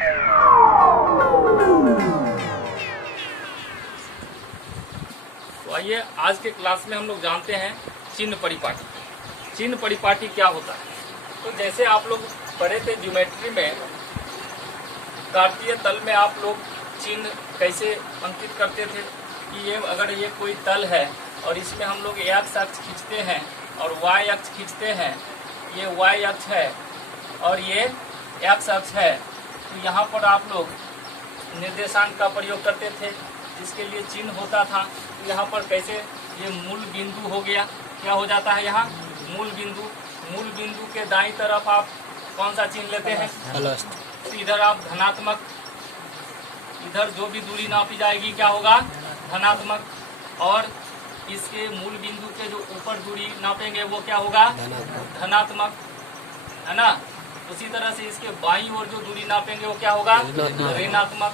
तो आइए आज के क्लास में हम लोग जानते हैं चिन्ह परिपाटी। चिन्ह परिपाटी क्या होता है? तो जैसे आप लोग पढ़े थे ज्योमेट्री में, कार्तीय तल में आप लोग चिन्ह कैसे अंकित करते थे कि ये अगर ये कोई तल है और इसमें हम लोग एक्स अक्ष खींचते हैं और वाई अक्ष खींचते हैं, ये वाई अक्ष है और ये एक्स अक्ष है, तो यहाँ पर आप लोग निर्देशांक का प्रयोग करते थे जिसके लिए चिन्ह होता था। तो यहाँ पर कैसे ये मूल बिंदु हो गया, क्या हो जाता है यहाँ मूल बिंदु। मूल बिंदु के दाईं तरफ आप कौन सा चिन्ह लेते हैं? तो इधर आप धनात्मक, इधर जो भी दूरी नापी जाएगी क्या होगा? धनात्मक। और इसके मूल बिंदु के जो ऊपर दूरी नापेंगे वो क्या होगा? धनात्मक, है ना। उसी तरह से इसके बाईं ओर जो दूरी नापेंगे वो क्या होगा? ऋणात्मक।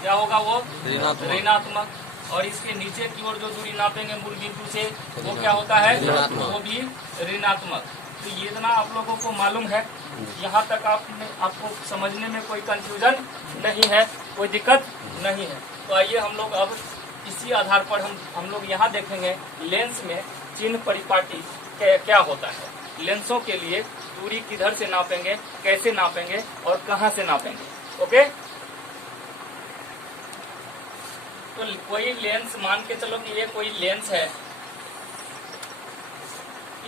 क्या होगा वो? ऋणात्मक। और इसके नीचे की ओर जो दूरी नापेंगे मूल बिंदु से वो क्या होता है? वो भी ऋणात्मक। तो ये इतना आप लोगों को मालूम है, यहाँ तक आपको समझने में कोई कंफ्यूजन नहीं है, कोई दिक्कत नहीं है। तो आइए हम लोग अब इसी आधार पर हम लोग यहाँ देखेंगे लेंस में चिन्ह परिपाटी क्या होता है। लेंसों के लिए दूरी किधर से नापेंगे, कैसे नापेंगे और कहाँ से नापेंगे। ओके, तो कोई लेंस मान के चलो कि ये कोई लेंस है।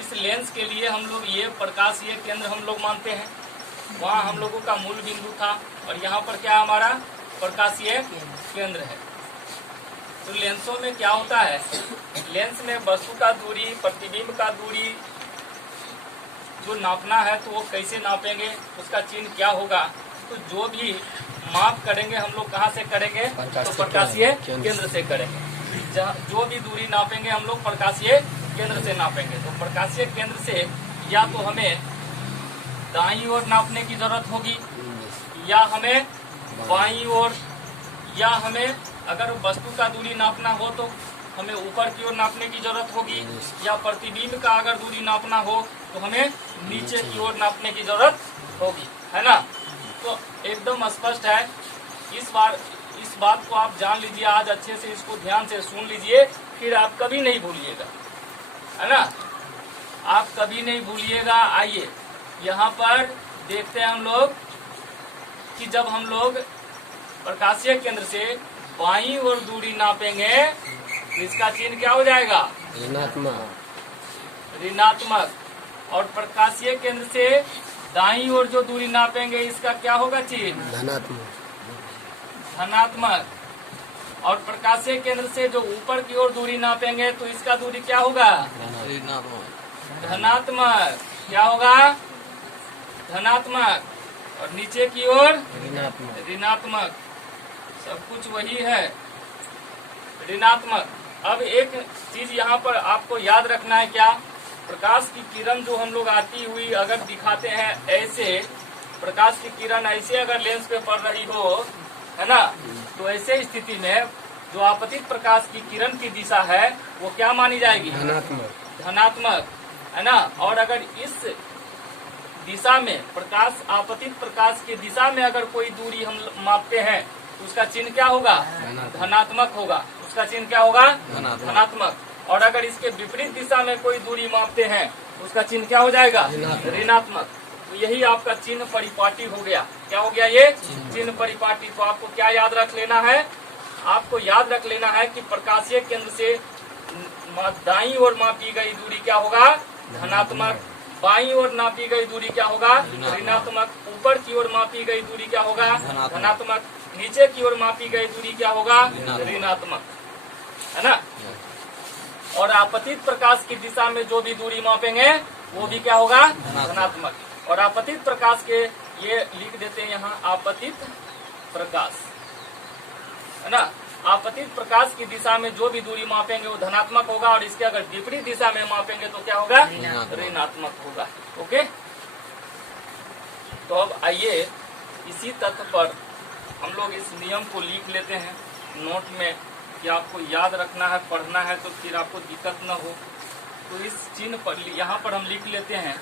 इस लेंस के लिए हम लोग ये प्रकाशीय केंद्र हम लोग मानते हैं, वहाँ हम लोगों का मूल बिंदु था और यहाँ पर क्या हमारा प्रकाशीय केंद्र है। तो लेंसों में क्या होता है, लेंस में वस्तु का दूरी, प्रतिबिंब का दूरी जो नापना है तो वो कैसे नापेंगे, उसका चिन्ह क्या होगा। तो जो भी माप करेंगे हम लोग कहाँ से करेंगे? तो प्रकाशीय केंद्र से करेंगे। जो भी दूरी नापेंगे हम लोग प्रकाशीय केंद्र से नापेंगे। तो प्रकाशीय केंद्र से या तो हमें दाईं ओर नापने की जरूरत होगी या हमें बाईं ओर, या हमें अगर वस्तु का दूरी नापना हो तो हमें ऊपर की ओर नापने की जरूरत होगी, या प्रतिबिंब का अगर दूरी नापना हो तो हमें नीचे की ओर नापने की जरूरत होगी, है ना। तो एकदम स्पष्ट है। इस बात को आप जान लीजिए, आज अच्छे से इसको ध्यान से सुन लीजिए, फिर आप कभी नहीं भूलिएगा, है ना, आप कभी नहीं भूलिएगा। आइए यहाँ पर देखते हैं हम लोग कि जब हम लोग प्रकाशीय केंद्र से बाईं ओर दूरी नापेंगे तो इसका चिन्ह क्या हो जाएगा? ऋणात्मक। ऋणात्मक। और प्रकाशीय केंद्र से दाईं ओर जो दूरी नापेंगे इसका क्या होगा चिन्ह? धनात्मक। धनात्मक। और प्रकाशीय केंद्र से जो ऊपर की ओर दूरी नापेंगे तो इसका दूरी क्या होगा? धनात्मक। क्या होगा? धनात्मक। और नीचे की ओर ऋणात्मक। सब कुछ वही है, ऋणात्मक। अब एक चीज यहाँ पर आपको याद रखना है, क्या? प्रकाश की किरण जो हम लोग आती हुई अगर दिखाते हैं ऐसे, प्रकाश की किरण ऐसे अगर लेंस पे पड़ रही हो, है ना, तो ऐसे स्थिति में जो आपतित प्रकाश की किरण की दिशा है वो क्या मानी जाएगी? धनात्मक। धनात्मक, है ना। और अगर इस दिशा में प्रकाश, आपतित प्रकाश की दिशा में अगर कोई दूरी हम मापते हैं तो उसका चिन्ह क्या होगा? धनात्मक होगा। उसका चिन्ह क्या होगा? धनात्मक। और अगर इसके विपरीत दिशा में कोई दूरी मापते हैं उसका चिन्ह क्या हो जाएगा? ऋणात्मक। तो यही आपका चिन्ह परिपाटी हो गया। क्या हो गया ये? चिन्ह परिपाटी। तो आपको क्या याद रख लेना है? आपको याद रख लेना है कि प्रकाशीय केंद्र से दाईं ओर मापी गई दूरी क्या होगा? धनात्मक। बाईं ओर नापी गई दूरी क्या होगा? ऋणात्मक। ऊपर की ओर मापी गई दूरी क्या होगा? धनात्मक। नीचे की ओर मापी गई दूरी क्या होगा? ऋणात्मक, है ना। और आपतित प्रकाश की दिशा में जो भी दूरी मापेंगे वो भी क्या होगा? धनात्मक। और आपतित प्रकाश के ये लिख देते हैं यहाँ, आपतित प्रकाश, है ना। आपतित प्रकाश की दिशा में जो भी दूरी मापेंगे वो धनात्मक होगा और इसके अगर विपरीत दिशा में मापेंगे तो क्या होगा? ऋणात्मक होगा। ओके, तो अब आइए इसी तथ्य पर हम लोग इस नियम को लिख लेते हैं नोट में कि आपको याद रखना है, पढ़ना है तो फिर आपको दिक्कत न हो। तो इस चिन्ह पर यहाँ पर हम लिख लेते हैं,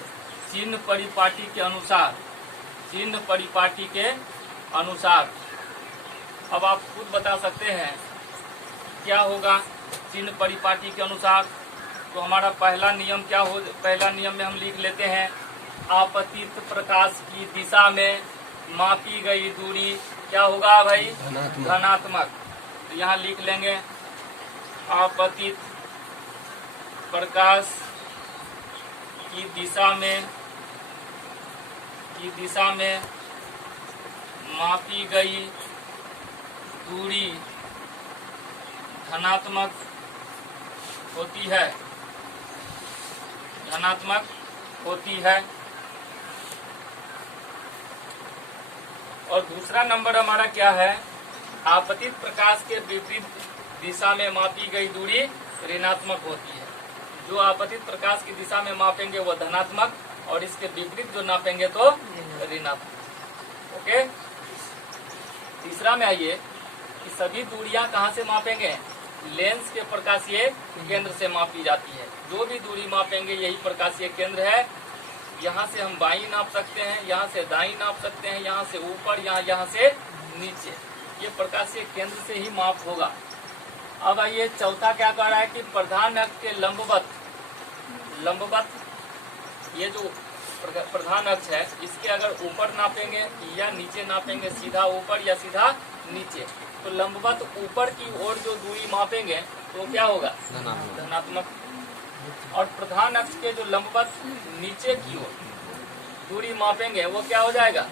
चिन्ह परिपाटी के अनुसार, चिन्ह परिपाटी के अनुसार। अब आप खुद बता सकते हैं क्या होगा चिन्ह परिपाटी के अनुसार। तो हमारा पहला नियम क्या हो, पहला नियम में हम लिख लेते हैं आपतित प्रकाश की दिशा में मापी गई दूरी क्या होगा भाई, धनात्मक। तो यहाँ लिख लेंगे आपतित प्रकाश की दिशा में मापी गई दूरी धनात्मक होती है, धनात्मक होती है। और दूसरा नंबर हमारा क्या है, आपतित प्रकाश के विपरीत दिशा में मापी गई दूरी ऋणात्मक होती है। जो आपतित प्रकाश की दिशा में मापेंगे वो धनात्मक, और इसके विपरीत जो नापेंगे तो ऋणात्मक। ओके। तीसरा में आइए कि सभी दूरियां कहाँ से मापेंगे, लेंस के प्रकाशीय केंद्र से मापी जाती है। जो भी दूरी मापेंगे यही प्रकाशीय केंद्र है। यहाँ से हम बाईं नाप सकते हैं, यहाँ से दाईं नाप सकते हैं, यहाँ से ऊपर, यहाँ से नीचे। ये प्रकाशीय केंद्र से ही माप होगा। अब आइए चौथा क्या कह रहा है कि प्रधान अक्ष के लंबवत ये जो प्रधान अक्ष है इसके अगर ऊपर नापेंगे या नीचे नापेंगे, सीधा ऊपर या सीधा नीचे, तो लंबवत ऊपर की ओर जो दूरी मापेंगे तो क्या होगा, धनात्मक। और प्रधान अक्ष के जो लंबवत नीचे की ओर दूरी मापेंगे वो क्या हो जाएगा,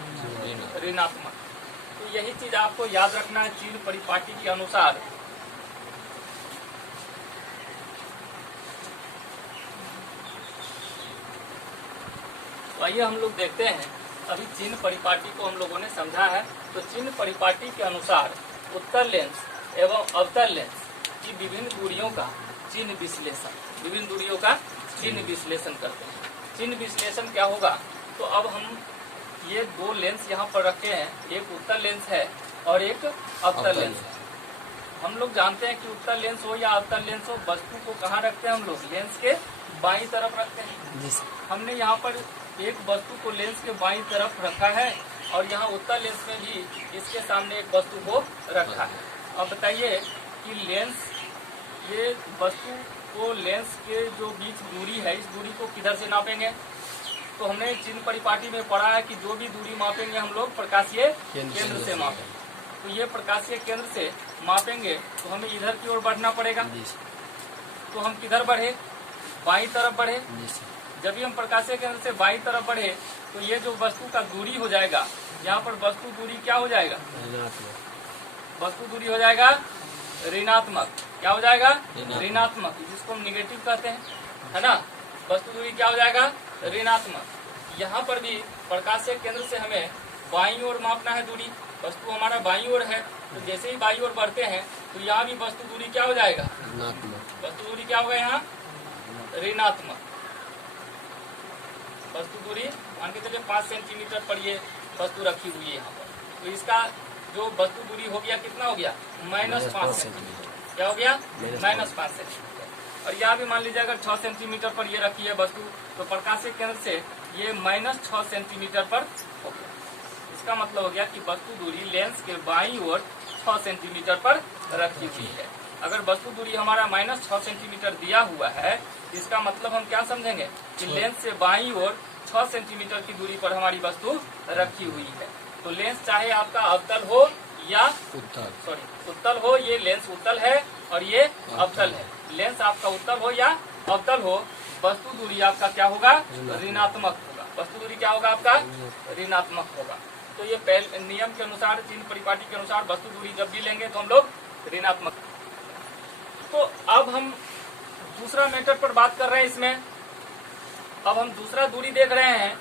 ऋणात्मक। तो यही चीज आपको याद रखना है चिन्ह परिपाटी के अनुसार। तो आइए हम लोग देखते हैं, अभी चिन्ह परिपाटी को हम लोगों ने समझा है। तो चिन्ह परिपाटी के अनुसार उत्तल लेंस एवं अवतल लेंस की विभिन्न दूरियों का चिन्ह विश्लेषण करते हैं। चिन्ह विश्लेषण क्या होगा, तो अब हम ये दो लेंस यहाँ पर रखे हैं, एक उत्तल लेंस है और एक अवतल लेंस है। हम लोग जानते हैं कि उत्तल लेंस हो या अवतल लेंस हो, वस्तु को कहाँ रखते हैं हम लोग, लेंस के बाईं तरफ रखते हैं। हमने यहाँ पर एक वस्तु को लेंस के बाईं तरफ रखा है और यहाँ उत्तल लेंस में भी इसके सामने एक वस्तु को रखा है। अब बताइए कि लेंस, ये वस्तु को लेंस के जो बीच दूरी है इस दूरी को किधर से नापेंगे। तो हमने चिन्ह परिपाटी में पढ़ा है कि जो भी दूरी मापेंगे हम लोग प्रकाशीय केंद्र से मापेंगे। तो ये प्रकाशीय केंद्र से मापेंगे तो हमें इधर की ओर बढ़ना पड़ेगा। तो हम किधर बढ़े, बाईं तरफ बढ़े। जब भी हम प्रकाशीय केंद्र से बाईं तरफ बढ़े तो ये जो वस्तु का दूरी हो जाएगा, यहाँ पर वस्तु दूरी क्या हो जाएगा, वस्तु दूरी हो जाएगा ऋणात्मक। क्या हो जाएगा, ऋणात्मक, जिसको हम निगेटिव कहते हैं, है ना। वस्तु दूरी क्या हो जाएगा, ऋणात्मक। यहाँ पर भी प्रकाशीय केंद्र से हमें बाईं ओर मापना है दूरी। वस्तु हमारा बाईं ओर है, तो जैसे ही बाईं ओर बढ़ते हैं तो यहाँ भी वस्तु दूरी क्या हो जाएगा, वस्तु दूरी क्या होगा यहाँ, ऋणात्मक। वस्तु दूरी मान के चलिए 5 सेंटीमीटर पर ये वस्तु रखी हुई है यहाँ पर। तो इसका जो वस्तु दूरी हो गया कितना हो गया, -5 सेंटीमीटर। क्या हो गया, -5 सेंटीमीटर। और यहाँ भी मान लीजिए अगर 6 सेंटीमीटर पर ये रखी है वस्तु, तो प्रकाशीय केंद्र से ये -6 सेंटीमीटर पर हो गया। इसका मतलब हो गया कि वस्तु दूरी लेंस के बाईं ओर 6 सेंटीमीटर पर रखी हुई है। अगर वस्तु दूरी हमारा -6 सेंटीमीटर दिया हुआ है, इसका मतलब हम क्या समझेंगे कि लेंस से बाईं ओर 6 सेंटीमीटर की दूरी पर हमारी वस्तु रखी हुई है। तो लेंस चाहे आपका अवतल हो या उत्तल हो, ये लेंस उत्तल है और ये अवतल है। लेंस आपका उत्तल हो या अवतल हो, वस्तु दूरी आपका क्या होगा, ऋणात्मक होगा। वस्तु दूरी क्या होगा आपका, ऋणात्मक होगा। तो ये पहले नियम के अनुसार, चिन्ह परिपाटी के अनुसार वस्तु दूरी जब भी लेंगे तो हम लोग ऋणात्मक। तो अब हम दूसरा मेथड पर बात कर रहे हैं। इसमें अब हम दूसरा दूरी देख रहे हैं।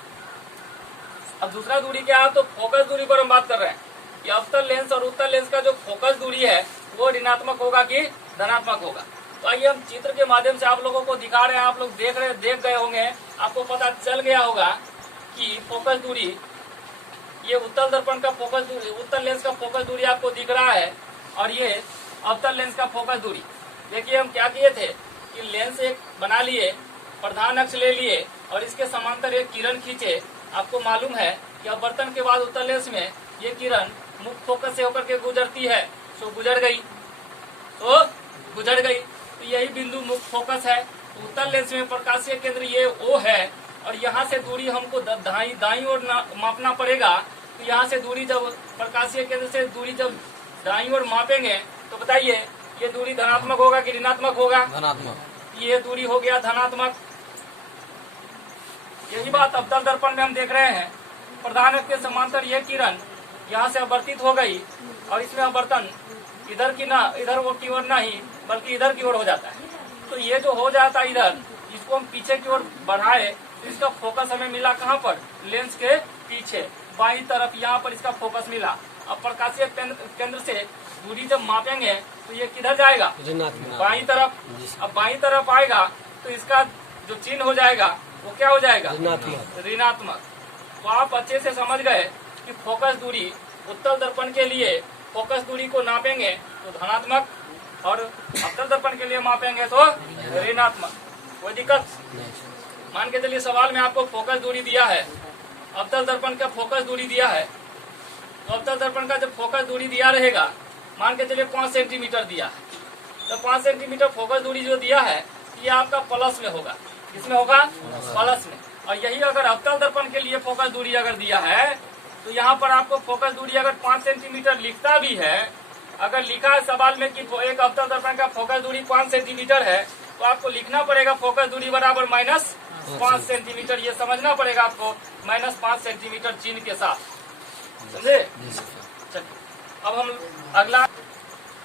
अब दूसरा दूरी क्या है, तो फोकस दूरी पर हम बात कर रहे हैं कि अवतल लेंस और उत्तल लेंस का जो फोकस दूरी है वो ऋणात्मक होगा कि धनात्मक होगा। तो आइए हम चित्र के माध्यम से आप लोगों को दिखा रहे हैं। आप लोग देख गए होंगे, आपको पता चल गया होगा कि फोकस दूरी, ये उत्तल दर्पण का फोकस दूरी, उत्तल लेंस का फोकस दूरी आपको दिख रहा है और ये अवतल लेंस का फोकस दूरी। देखिए हम क्या किए थे कि लेंस एक बना लिए, प्रधान अक्ष ले लिए और इसके समांतर एक किरण खींचे। आपको मालूम है कि अपवर्तन के बाद उत्तल लेंस में ये किरण मुख्य फोकस से होकर के गुजरती है, तो गुजर गई, तो गुजर गई। तो यही बिंदु मुख्य फोकस है। तो उत्तल लेंस में प्रकाशीय केंद्र ये O है और यहाँ से दूरी हमको दाईं ओर मापना पड़ेगा। तो यहाँ से दूरी जब प्रकाशीय केंद्र से दूरी जब दाईं ओर मापेंगे तो बताइए ये दूरी धनात्मक होगा कि ऋणात्मक होगा? धनात्मक। ये दूरी हो गया धनात्मक। यही बात अवतल दर्पण में हम देख रहे हैं। प्रधान अक्ष के समांतर ये किरण यहाँ से अपवर्तित हो गई और इसमें अपवर्तन इधर की ओर नहीं बल्कि इधर की ओर हो जाता है। तो ये जो हो जाता है इधर, इसको हम पीछे की ओर बढ़ाए तो इसका फोकस हमें मिला कहाँ पर? लेंस के पीछे बाईं तरफ, यहाँ पर इसका फोकस मिला। अब प्रकाशीय केंद्र से दूरी जब मापेंगे तो ये किधर जाएगा? बाईं तरफ। अब बाईं तरफ आएगा तो इसका जो चिन्ह हो जाएगा वो क्या हो जाएगा? ऋणात्मक। तो आप अच्छे से समझ गए कि फोकस दूरी उत्तल दर्पण के लिए फोकस दूरी को नापेंगे तो धनात्मक और अवतल दर्पण के लिए मापेंगे तो ऋणात्मक। कोई दिक्कत? मान के चलिए सवाल में आपको फोकस दूरी दिया है, अवतल दर्पण का फोकस दूरी दिया है। तो अवतल दर्पण का जब फोकस दूरी दिया रहेगा, मान के चलिए 5 सेंटीमीटर दिया है, तो 5 सेंटीमीटर फोकस दूरी जो दिया है ये आपका प्लस में होगा। किसमें होगा? प्लस में। और यही अगर अवतल दर्पण के लिए फोकस दूरी अगर दिया है तो यहाँ पर आपको फोकस दूरी अगर 5 सेंटीमीटर लिखता भी है, अगर लिखा है सवाल में कि एक अवतल दर्पण का फोकस दूरी 5 सेंटीमीटर है, तो आपको लिखना पड़ेगा फोकस दूरी बराबर -5 सेंटीमीटर। ये समझना पड़ेगा आपको, -5 सेंटीमीटर चिन्ह के साथ, समझे? चलिए अब हम अगला,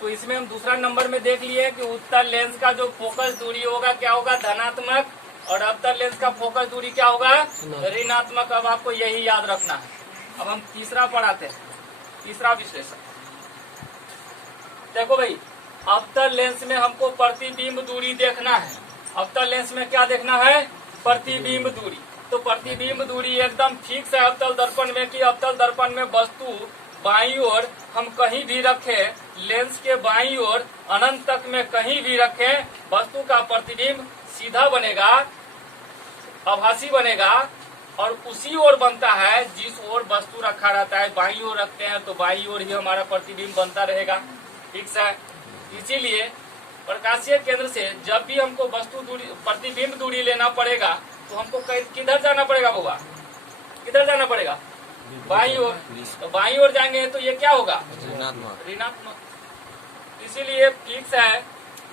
तो इसमें हम दूसरा नंबर में देख लिए कि उत्तल लेंस का जो फोकस दूरी होगा क्या होगा? धनात्मक। और अवतल लेंस का फोकस दूरी क्या होगा? ऋणात्मक। अब आपको यही याद रखना है। अब हम तीसरा पढ़ाते हैं, तीसरा विश्लेषण। देखो भाई, अवतल लेंस में हमको प्रतिबिंब दूरी देखना है। अवतल लेंस में क्या देखना है? प्रतिबिंब दूरी। तो प्रतिबिंब दूरी एकदम फिक्स है अवतल दर्पण में कि अवतल दर्पण में वस्तु बाईं ओर हम कहीं भी रखें, लेंस के बाईं ओर अनंत तक में कहीं भी रखें, वस्तु का प्रतिबिंब सीधा बनेगा, आभासी बनेगा और उसी ओर बनता है जिस ओर वस्तु रखा रहता है। बाईं ओर रखते हैं तो बाईं ओर ही हमारा प्रतिबिंब बनता रहेगा। ठीक है? इसीलिए प्रकाशीय केंद्र से जब भी हमको वस्तु दूरी प्रतिबिंब दूरी लेना पड़ेगा तो हमको किधर जाना पड़ेगा बाबा? किधर जाना पड़ेगा? बाईं ओर। तो बाईं ओर जाएंगे तो ये क्या होगा? ऋणात्मक। इसीलिए फिक्स है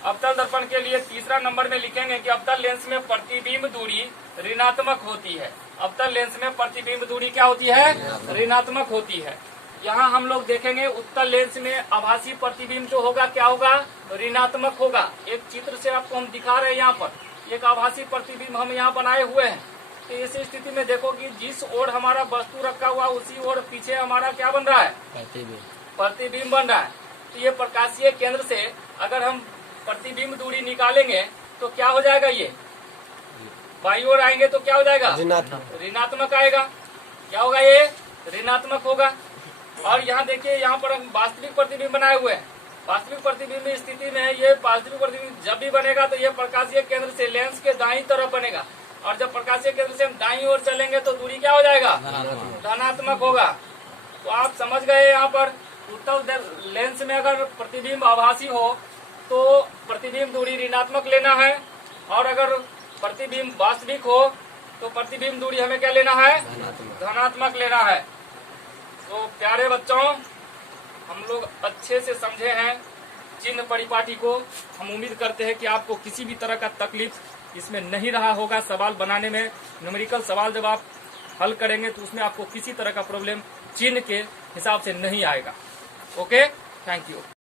अवतल दर्पण के लिए तीसरा नंबर में लिखेंगे कि अवतल लेंस में प्रतिबिंब दूरी ऋणात्मक होती है। अवतल लेंस में प्रतिबिंब दूरी क्या होती है? ऋणात्मक होती है। यहाँ हम लोग देखेंगे उत्तल लेंस में आभासी प्रतिबिंब जो होगा क्या होगा? ऋणात्मक होगा। एक चित्र से आपको हम दिखा रहे हैं, यहाँ पर एक आभासी प्रतिबिंब हम यहाँ बनाए हुए हैं। तो इस स्थिति में देखो कि जिस ओर हमारा वस्तु रखा हुआ उसी ओर पीछे हमारा क्या बन रहा है? प्रतिबिंब बन रहा है। तो ये प्रकाशीय केंद्र से अगर हम प्रतिबिंब दूरी निकालेंगे तो क्या हो जाएगा? ये बाईं ओर आएंगे तो क्या हो जाएगा? ऋणात्मक आएगा। क्या होगा? ये ऋणात्मक होगा। और यहाँ देखिए, यहाँ पर हम वास्तविक प्रतिबिंब बनाए हुए हैं। वास्तविक प्रतिबिंब स्थिति में ये वास्तविक प्रतिबिंब जब भी बनेगा तो ये प्रकाशीय केंद्र से लेंस के दाईं तरफ बनेगा। और जब प्रकाशीय केंद्र से हम दाईं ओर चलेंगे तो दूरी क्या हो जाएगा? धनात्मक होगा। तो आप समझ गए, यहाँ पर उत्तल लेंस में अगर प्रतिबिंब आभासी हो तो प्रतिबिंब दूरी ऋणात्मक लेना है, और अगर प्रतिबिंब वास्तविक हो तो प्रतिबिंब दूरी हमें क्या लेना है? धनात्मक लेना है। तो प्यारे बच्चों, हम लोग अच्छे से समझे हैं चिन्ह परिपाटी को। हम उम्मीद करते हैं कि आपको किसी भी तरह का तकलीफ इसमें नहीं रहा होगा। सवाल बनाने में, न्यूमेरिकल सवाल जब आप हल करेंगे तो उसमें आपको किसी तरह का प्रॉब्लम चिन्ह के हिसाब से नहीं आएगा। Okay, thank you.